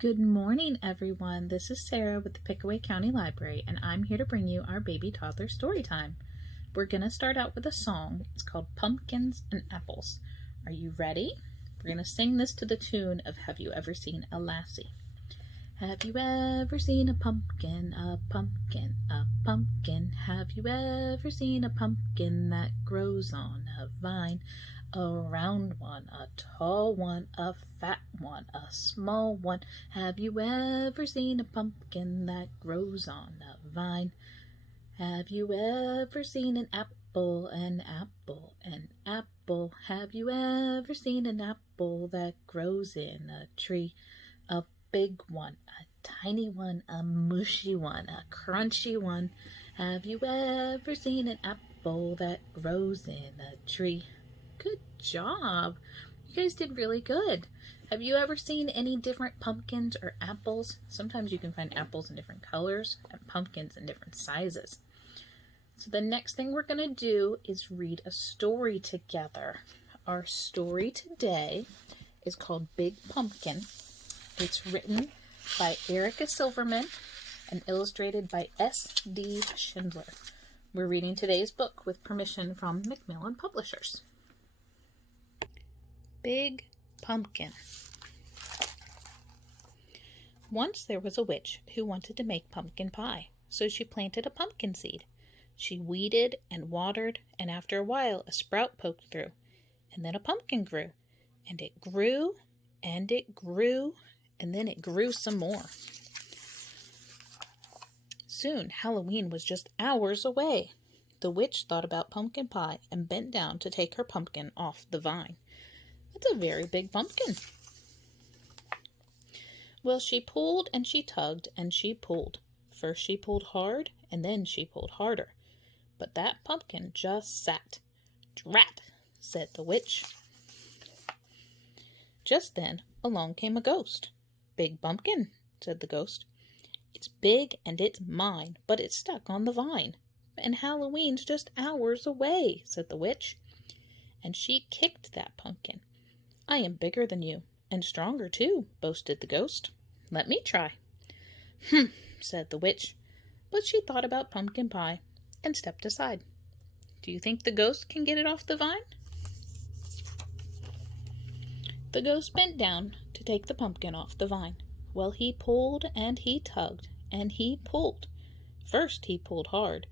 Good morning, everyone. This is Sarah with the Pickaway County Library, and I'm here to bring you our baby toddler story time. We're going to start out with a song. It's called Pumpkins and Apples. Are you ready? We're going to sing this to the tune of Have You Ever Seen a Lassie? Have you ever seen a pumpkin, a pumpkin, a pumpkin? Have you ever seen a pumpkin that grows on a vine? A round one, a tall one, a fat one, a small one. Have you ever seen a pumpkin that grows on a vine? Have you ever seen an apple, an apple, an apple? Have you ever seen an apple that grows in a tree? A big one, a tiny one, a mushy one, a crunchy one. Have you ever seen an apple that grows in a tree? Good job. You guys did really good. Have you ever seen any different pumpkins or apples? Sometimes you can find apples in different colors and pumpkins in different sizes. So the next thing we're going to do is read a story together. Our story today is called Big Pumpkin. It's written by Erica Silverman and illustrated by S.D. Schindler. We're reading today's book with permission from Macmillan Publishers. Big Pumpkin. Once there was a witch who wanted to make pumpkin pie, so she planted a pumpkin seed. She weeded and watered, and after a while a sprout poked through, and then a pumpkin grew, and it grew, and it grew, and then it grew some more. Soon Halloween was just hours away. The witch thought about pumpkin pie and bent down to take her pumpkin off the vine. It's a very big pumpkin. Well, she pulled and she tugged and she pulled. First she pulled hard and then she pulled harder. But that pumpkin just sat. Drat, said the witch. Just then along came a ghost. Big Pumpkin, said the ghost. It's big and it's mine, but it's stuck on the vine. And Halloween's just hours away, said the witch. And she kicked that pumpkin. I am bigger than you, and stronger too, boasted the ghost. Let me try. Said the witch, but she thought about pumpkin pie and stepped aside. Do you think the ghost can get it off the vine? The ghost bent down to take the pumpkin off the vine. Well, he pulled and he tugged and he pulled. First he pulled hard,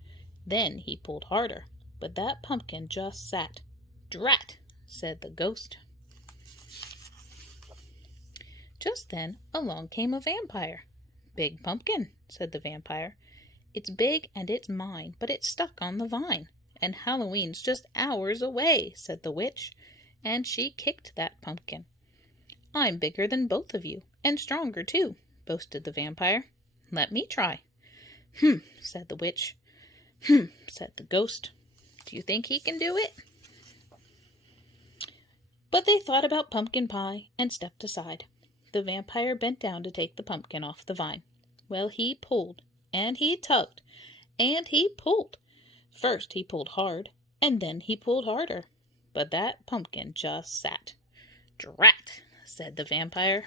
then he pulled harder, but that pumpkin just sat. Drat, said the ghost. Just then along came a vampire. Big Pumpkin, said the vampire. It's big and it's mine, but it's stuck on the vine. And Halloween's just hours away, said the witch, and she kicked that pumpkin. I'm bigger than both of you, and stronger too, boasted the vampire. Let me try. Said the witch. Said the ghost. Do you think he can do it? But they thought about pumpkin pie and stepped aside. The vampire bent down to take the pumpkin off the vine. Well, he pulled, and he tugged, and he pulled. First he pulled hard, and then he pulled harder. But that pumpkin just sat. Drat, said the vampire.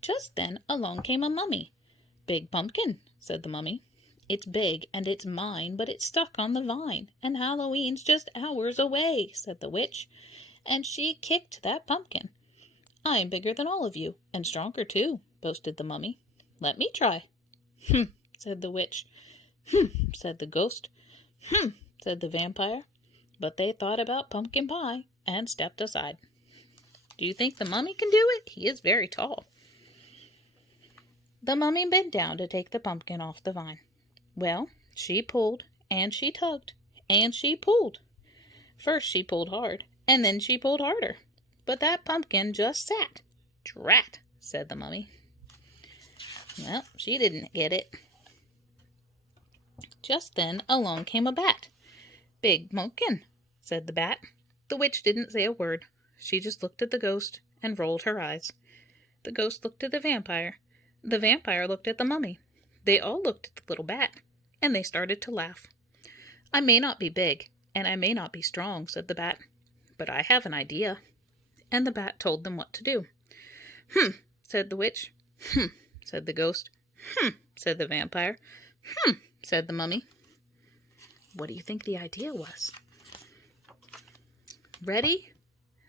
Just then along came a mummy. Big Pumpkin, said the mummy. It's big and it's mine, but it's stuck on the vine, and Halloween's just hours away, said the witch, and she kicked that pumpkin. I am bigger than all of you, and stronger too, boasted the mummy. Let me try. Said the witch. Said the ghost. Said the vampire. But they thought about pumpkin pie and stepped aside. Do you think the mummy can do it? He is very tall. The mummy bent down to take the pumpkin off the vine. Well, she pulled, and she tugged, and she pulled. First she pulled hard, and then she pulled harder. But that pumpkin just sat. Drat, said the mummy. Well, she didn't get it. Just then along came a bat. Big Pumpkin, said the bat. The witch didn't say a word. She just looked at the ghost and rolled her eyes. The ghost looked at the vampire. The vampire looked at the mummy. They all looked at the little bat, and they started to laugh. I may not be big, and I may not be strong, said the bat, but I have an idea. And the bat told them what to do. said the witch. Said the ghost. Said the vampire. Said the mummy. What do you think the idea was? Ready,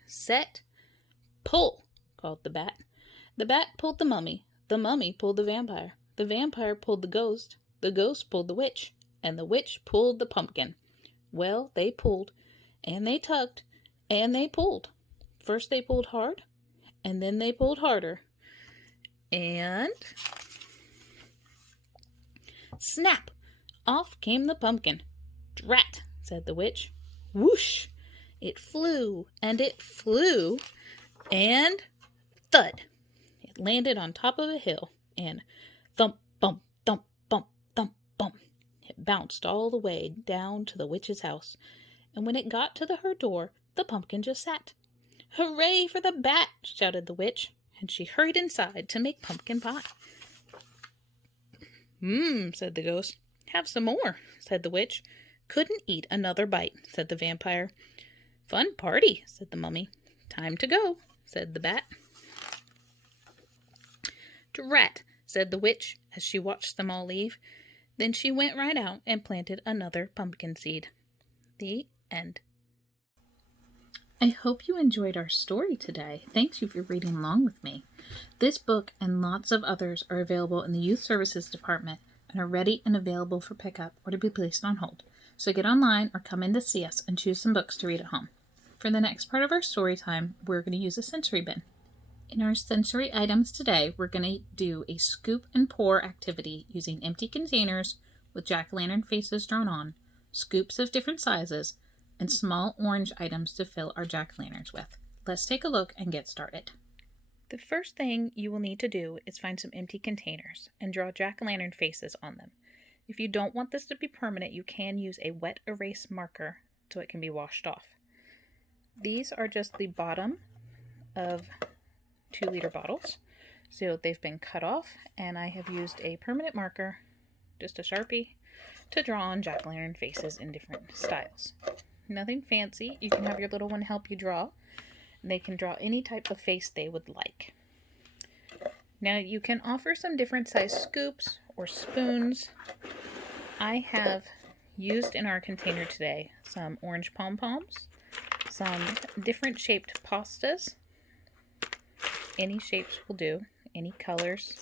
set, pull, called the bat. The bat pulled the mummy pulled the vampire pulled the ghost pulled the witch, and the witch pulled the pumpkin. Well, they pulled, and they tugged, and they pulled. First they pulled hard, and then they pulled harder. And snap! Off came the pumpkin. Drat, said the witch. Whoosh! It flew, and thud! It landed on top of a hill, and thump, bump, thump, bump, thump, bump. It bounced all the way down to the witch's house, and when it got to her door, the pumpkin just sat. Hooray for the bat! Shouted the witch, and she hurried inside to make pumpkin pie. Said the ghost. Have some more, said the witch. Couldn't eat another bite, said the vampire. Fun party, said the mummy. Time to go, said the bat. Drat, said the witch as she watched them all leave. Then she went right out and planted another pumpkin seed. The end. I hope you enjoyed our story today. Thank you for reading along with me. This book and lots of others are available in the Youth Services Department and are ready and available for pickup or to be placed on hold. So get online or come in to see us and choose some books to read at home. For the next part of our story time, we're going to use a sensory bin. In our sensory items today, we're going to do a scoop and pour activity using empty containers with jack-o'-lantern faces drawn on, scoops of different sizes, and small orange items to fill our jack-o'-lanterns with. Let's take a look and get started. The first thing you will need to do is find some empty containers and draw jack-o'-lantern faces on them. If you don't want this to be permanent, you can use a wet erase marker so it can be washed off. These are just the bottom of 2-liter bottles. So they've been cut off, and I have used a permanent marker, just a Sharpie, to draw on jack-o'-lantern faces in different styles. Nothing fancy. You can have your little one help you draw. They can draw any type of face they would like. Now you can offer some different size scoops or spoons. I have used in our container today some orange pom-poms, some different shaped pastas. Any shapes will do, any colors,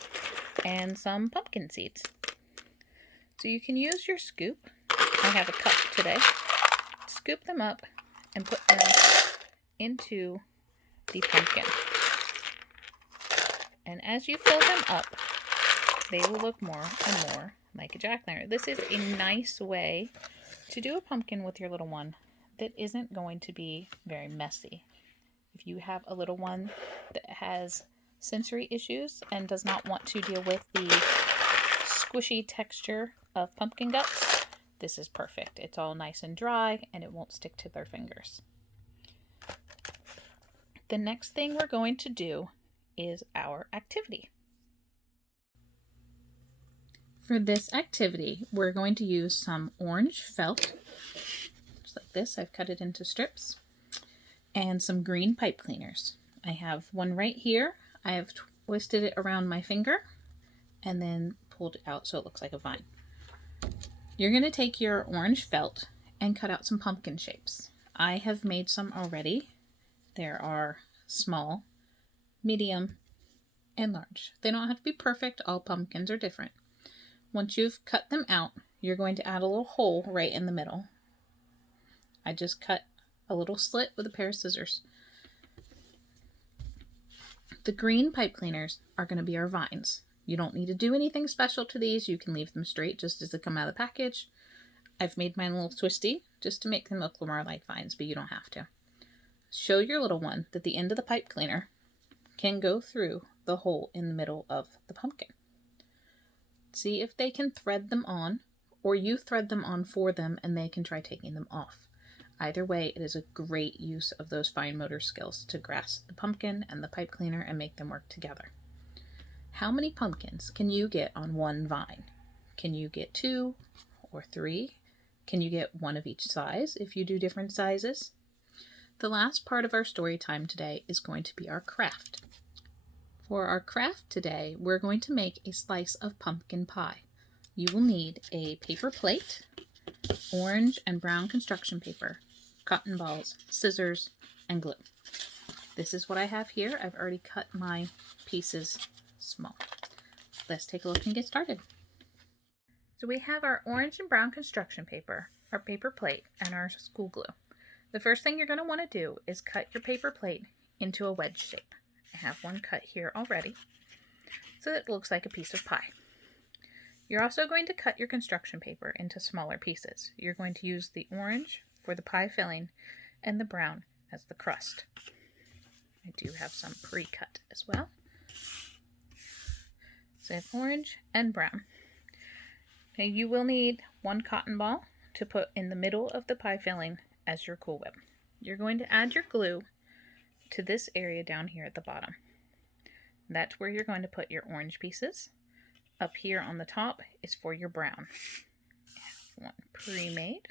and some pumpkin seeds. So you can use your scoop. I have a cup today. Scoop them up and put them into the pumpkin. And as you fill them up, they will look more and more like a jack-o'-lantern. This is a nice way to do a pumpkin with your little one that isn't going to be very messy. If you have a little one that has sensory issues and does not want to deal with the squishy texture of pumpkin guts, this is perfect. It's all nice and dry and it won't stick to their fingers. The next thing we're going to do is our activity. For this activity, we're going to use some orange felt, just like this. I've cut it into strips, and some green pipe cleaners. I have one right here. I have twisted it around my finger and then pulled it out so it looks like a vine. You're going to take your orange felt and cut out some pumpkin shapes. I have made some already. There are small, medium, and large. They don't have to be perfect. All pumpkins are different. Once you've cut them out, you're going to add a little hole right in the middle. I just cut a little slit with a pair of scissors. The green pipe cleaners are going to be our vines. You don't need to do anything special to these. You can leave them straight just as they come out of the package. I've made mine a little twisty just to make them look more like vines, but you don't have to. Show your little one that the end of the pipe cleaner can go through the hole in the middle of the pumpkin. See if they can thread them on, or you thread them on for them and they can try taking them off. Either way, it is a great use of those fine motor skills to grasp the pumpkin and the pipe cleaner and make them work together. How many pumpkins can you get on one vine? Can you get 2 or 3? Can you get one of each size if you do different sizes? The last part of our story time today is going to be our craft. For our craft today, we're going to make a slice of pumpkin pie. You will need a paper plate, orange and brown construction paper, cotton balls, scissors, and glue. This is what I have here. I've already cut my pieces small. Let's take a look and get started. So we have our orange and brown construction paper, our paper plate, and our school glue. The first thing you're going to want to do is cut your paper plate into a wedge shape. I have one cut here already, so it looks like a piece of pie. You're also going to cut your construction paper into smaller pieces. You're going to use the orange for the pie filling and the brown as the crust. I do have some pre-cut as well. So I have orange and brown. Now you will need one cotton ball to put in the middle of the pie filling as your Cool Whip. You're going to add your glue to this area down here at the bottom. That's where you're going to put your orange pieces. Up here on the top is for your brown. I have one pre-made.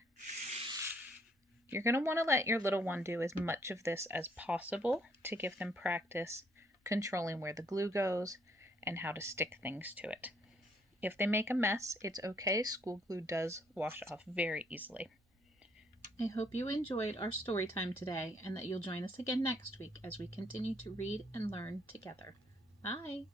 You're going to want to let your little one do as much of this as possible to give them practice controlling where the glue goes and how to stick things to it. If they make a mess, it's okay. School glue does wash off very easily. I hope you enjoyed our story time today and that you'll join us again next week as we continue to read and learn together. Bye!